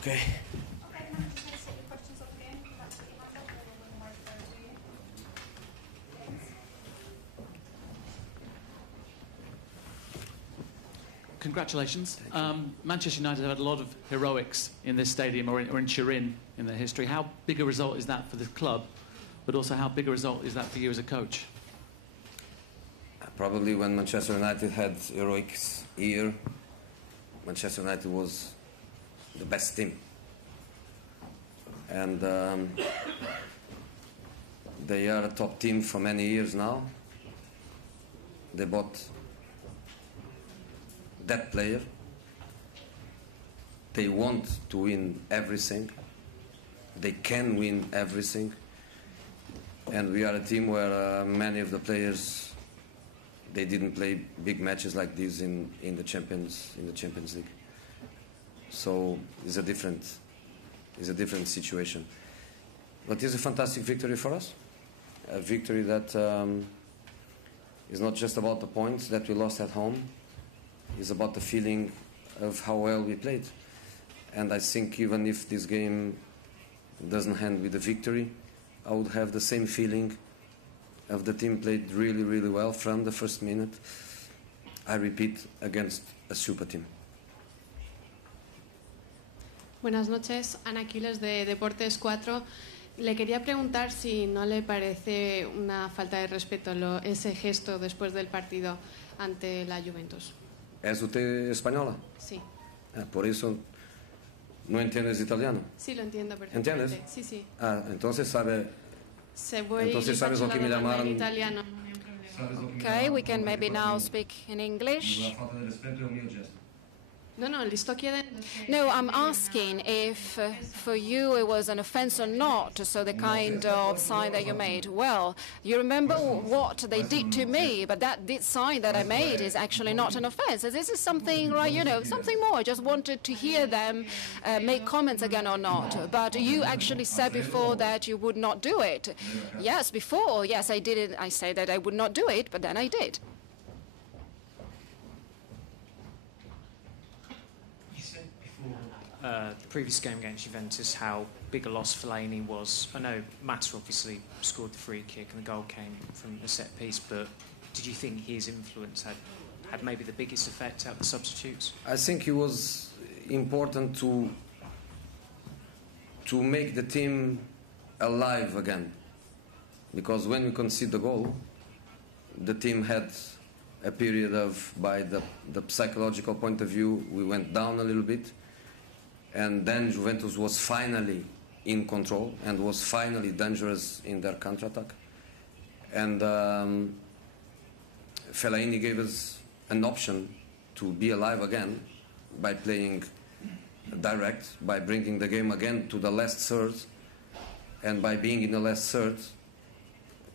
Okay. Congratulations. Manchester United have had a lot of heroics in this stadium or in Turin in their history. How big a result is that for the club, but also how big a result is that for you as a coach? Probably when Manchester United had heroics here, Manchester United was the best team. And they are a top team for many years now. They bought that player. They want to win everything. They can win everything. And we are a team where many of the players, they didn't play big matches like this in the Champions League. So it's a different situation. But it's a fantastic victory for us. A victory that is not just about the points that we lost at home. It's about the feeling of how well we played. And I think even if this game doesn't end with a victory, I would have the same feeling of the team played really, really well from the first minute. I repeat, against a super team. Buenas noches, Ana Aquiles de Deportes 4. Le quería preguntar si no le parece una falta de respeto ese gesto después del partido ante la Juventus. ¿Es usted española? Sí. Por eso no entiendes italiano. Sí, lo entiendo perfectamente. ¿Entiendes? Sí, sí. Entonces sabes lo que me llamaron. Italiano. Okay, we can maybe now speak in English. No, li sto chiedendo. No, I'm asking if for you it was an offense or not, so the kind of sign that you made. Well, you remember what they did to me, but that sign that I made is actually not an offense. This is something, right, something more. I just wanted to hear them make comments again or not. But you actually said before that you would not do it. Yes, before, yes, I did it. I said that I would not do it, but then I did. The previous game against Juventus, how big a loss Fellaini was. I know Mata obviously scored the free kick and the goal came from a set piece, but did you think his influence had maybe the biggest effect out of the substitutes? I think it was important to make the team alive again, because when we conceded the goal, the team had a period of, by the psychological point of view, we went down a little bit. And then Juventus was finally in control and was finally dangerous in their counter-attack. And Fellaini gave us an option to be alive again by playing direct, by bringing the game again to the last third. And by being in the last third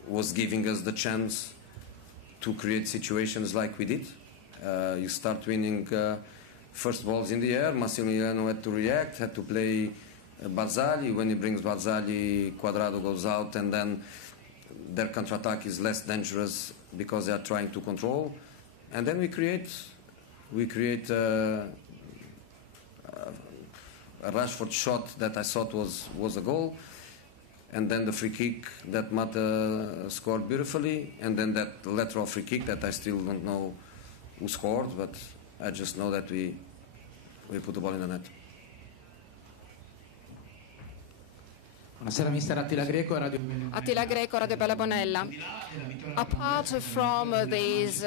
was giving us the chance to create situations like we did. You start winning first balls in the air, Massimiliano had to react, had to play Barzagli. When he brings Barzagli, Cuadrado goes out, and then their counter-attack is less dangerous because they are trying to control. And then we create a Rashford shot that I thought was a goal, and then the free kick that Mata scored beautifully, and then that lateral free kick that I still don't know who scored, but I just know that we put the ball in the net. Buonasera, mister Attila Greco, Radio Bella Bonella. Apart from this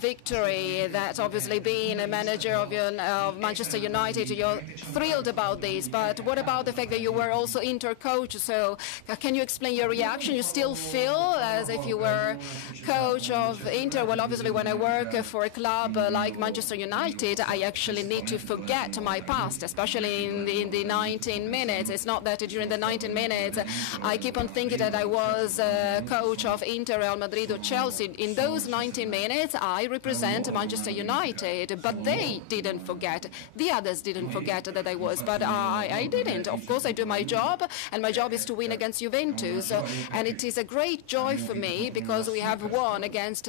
victory, that's obviously being a manager of Manchester United, you're thrilled about this, but what about the fact that you were also Inter coach? So can you explain your reaction? You still feel as if you were coach of Inter? Well, obviously when I work for a club like Manchester United, I actually need to forget my past, especially in the 19 minutes. It's not that during the 19 19 minutes. I keep on thinking that I was coach of Inter, Real Madrid or Chelsea. In those 19 minutes, I represent Manchester United, but they didn't forget. The others didn't forget that I was, but I didn't. Of course, I do my job, and my job is to win against Juventus. And it is a great joy for me because we have won against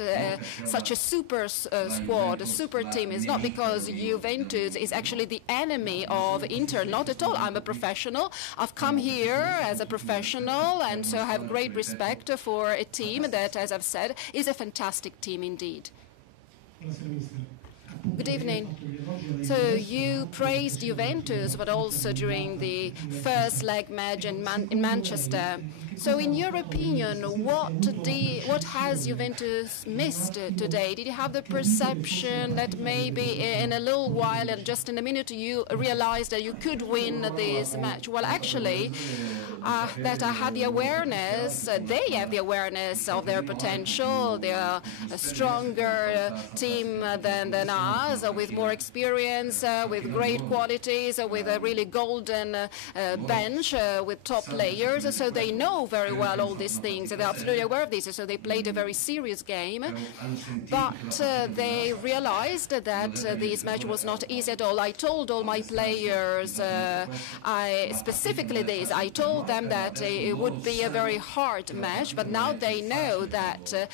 such a super squad, a super team. It's not because Juventus is actually the enemy of Inter, not at all. I'm a professional. I've come here as a professional, and so I have great respect for a team that, as I've said, is a fantastic team indeed. Good evening. So you praised Juventus, but also during the first leg match in Manchester. So in your opinion, what has Juventus missed today? Did you have the perception that maybe in a little while, just in a minute, you realized that you could win this match? Well, actually, that I had the awareness, they have the awareness of their potential. They are a stronger team than us, with more experience, with great qualities, with a really golden bench, with top players. So they know very well all these things. They're absolutely aware of this. So they played a very serious game. But they realized that this match was not easy at all. I told all my players, specifically this, I told them that it would be a very hard match, but now they know that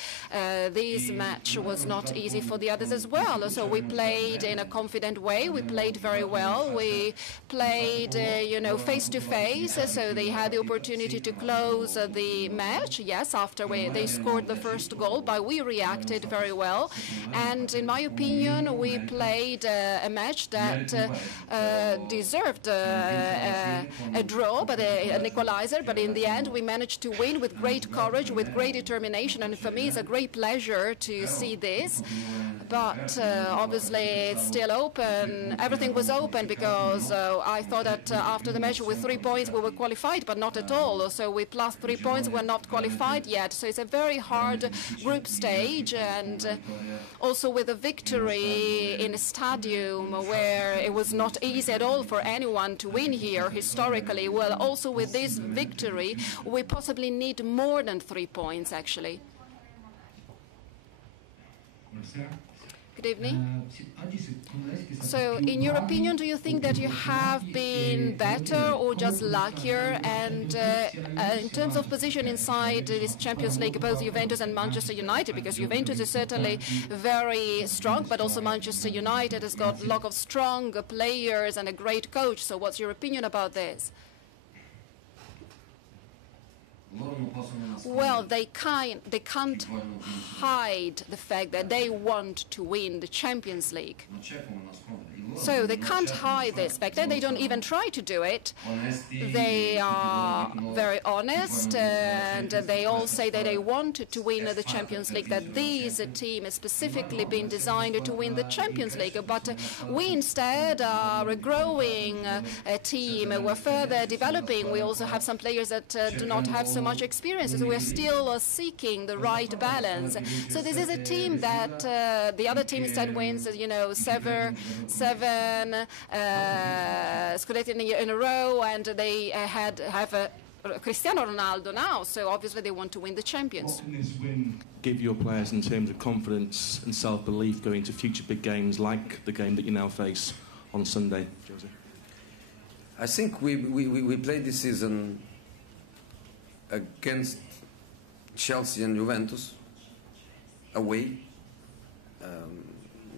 this match was not easy for the others as well. So we played in a confident way. We played very well. We played, face to face. So they had the opportunity to close the match. Yes, after they scored the first goal, but we reacted very well. And in my opinion, we played a match that deserved a draw, but an equalizer. But in the end, we managed to win with great courage, with great determination. And for me, it's a great pleasure to see this. But obviously, it's still open. Everything was open because I thought that after the match with 3 points, we were qualified, but not at all. So with plus 3 points, we're not qualified yet. So it's a very hard group stage. And also with a victory in a stadium where it was not easy at all for anyone to win here historically. Well, also with this victory, we possibly need more than 3 points, actually. Good evening. So, in your opinion, do you think that you have been better or just luckier? And in terms of position inside this Champions League, both Juventus and Manchester United, because Juventus is certainly very strong, but also Manchester United has got a lot of strong players and a great coach. So, what's your opinion about this? Well, they can't hide the fact that they want to win the Champions League. So they can't hide this fact, and they don't even try to do it. They are very honest, and they all say that they want to win the Champions League, that this team has specifically been designed to win the Champions League. But we instead are a growing team. We're further developing. We also have some players that do not have so much experience, so we're still seeking the right balance. So this is a team that the other team instead wins, seven scudetti in a row, and they have a Cristiano Ronaldo now, so obviously they want to win the Champions. What can this win give your players in terms of confidence and self-belief going to future big games like the game that you now face on Sunday, Jose? I think we played this season against Chelsea and Juventus away,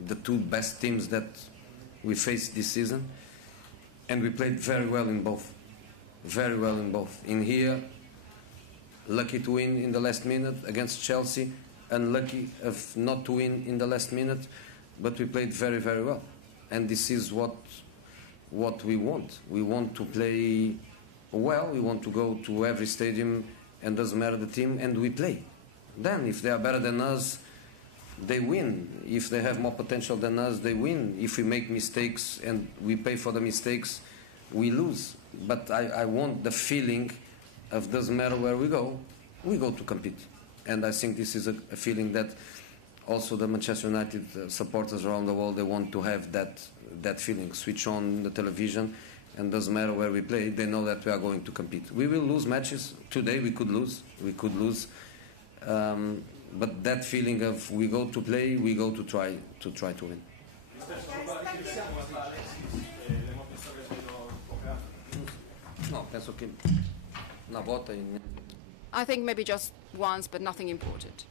the two best teams that we faced this season, and we played very well in both. Very well in both. In here, lucky to win in the last minute against Chelsea, unlucky of not to win in the last minute, but we played very, very well. And this is what we want. We want to play well, we want to go to every stadium, and doesn't matter the team, and we play. Then, if they are better than us, they win. If they have more potential than us, they win. If we make mistakes and we pay for the mistakes, we lose. But I want the feeling of doesn't matter where we go to compete. And I think this is a feeling that also the Manchester United supporters around the world, they want to have that feeling. Switch on the television and doesn't matter where we play, they know that we are going to compete. We will lose matches. Today we could lose. But that feeling of we go to play, we go to try to win. No, penso che una volta in... I think maybe just once, but nothing important.